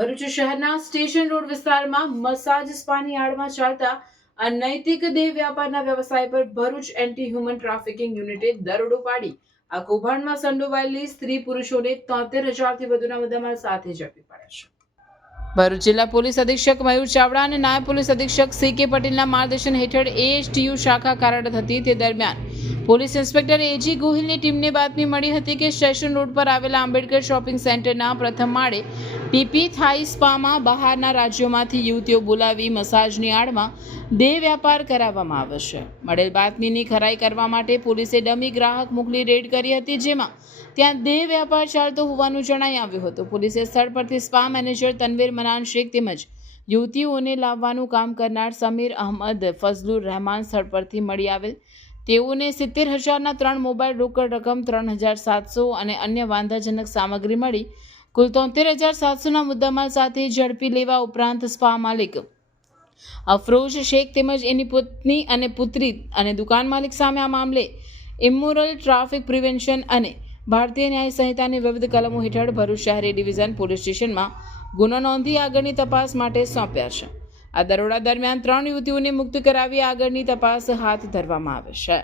ભરૂચ શહેરના station road વિસ્તારમાં massage સ્પાની આડમાં ચાલતા અનૈતિક દેહ વ્યાપારના વ્યવસાય પર ભરૂચ એન્ટી હ્યુમન ટ્રાફિકિંગ યુનિટે દરોડો પાડી આ કૌભાંડમાં સંડોવાયેલી સ્ત્રી પુરુષોને 73,000થી વધુના મુદ્દામાલ સાથે ઝડપી પાડ્યા છે. ભરૂચ જિલ્લા પોલીસ અધિક્ષક મયુર ચાવડા અને નાયબ પોલીસ અધિક્ષક સી.કે. પટેલના માર્ગદર્શન હેઠળ એએસટીયુ શાખા કાર્યરત હતી. તે દરમિયાન પોલીસ ઇન્સ્પેક્ટર એજી ગોહિલની ટીમને બાતમી મળી હતી કે સ્ટેશન રોડ પર આવેલા આંબેડકર શોપિંગ સેન્ટરના પ્રથમ માળે પીપી થાઈ સ્પામાં બહારના રાજ્યોમાંથી યુવતીઓ બોલાવી મસાજની આડમાં દેહ વ્યાપાર કરાવવામાં આવે છે. મળેલ બાતમીની ખરાઈ કરવા માટે પોલીસે ડમી ગ્રાહક મોકલી રેડ કરી હતી, જેમાં ત્યાં દેહ વ્યાપાર ચાલતો હોવાનું જણાઈ આવ્યું હતું. પોલીસે સ્થળ પરથી સ્પા મેનેજર તનવીર મનાન શેખ તેમજ યુવતીઓને લાવવાનું કામ કરનાર સમીર અહમદ ફઝલુર રહેમાન સ્થળ પરથી મળી આવેલ. તેઓને 70,000ના 3 મોબાઈલ રોકડ રકમ 3,700 અને અન્ય વાંધાજનક સામગ્રી મળી કુલ 73,700ના મુદ્દામાલ સાથે ઝડપી લેવા ઉપરાંત સ્પા માલિક અફરોઝ શેખ તેમજ એની પત્ની અને પુત્રી અને દુકાન માલિક સામે આ મામલે ઇમોરલ ટ્રાફિક પ્રિવેન્શન અને ભારતીય ન્યાય સંહિતાની વિવિધ કલમો હેઠળ ભરૂચ શહેરી ડિવિઝન પોલીસ સ્ટેશનમાં ગુનો નોંધી આગળની તપાસ માટે સોંપ્યા છે. આ દરોડા દરમિયાન 3 યુવતીઓને મુક્ત કરાવી આગળની તપાસ હાથ ધરવામાં આવે છે.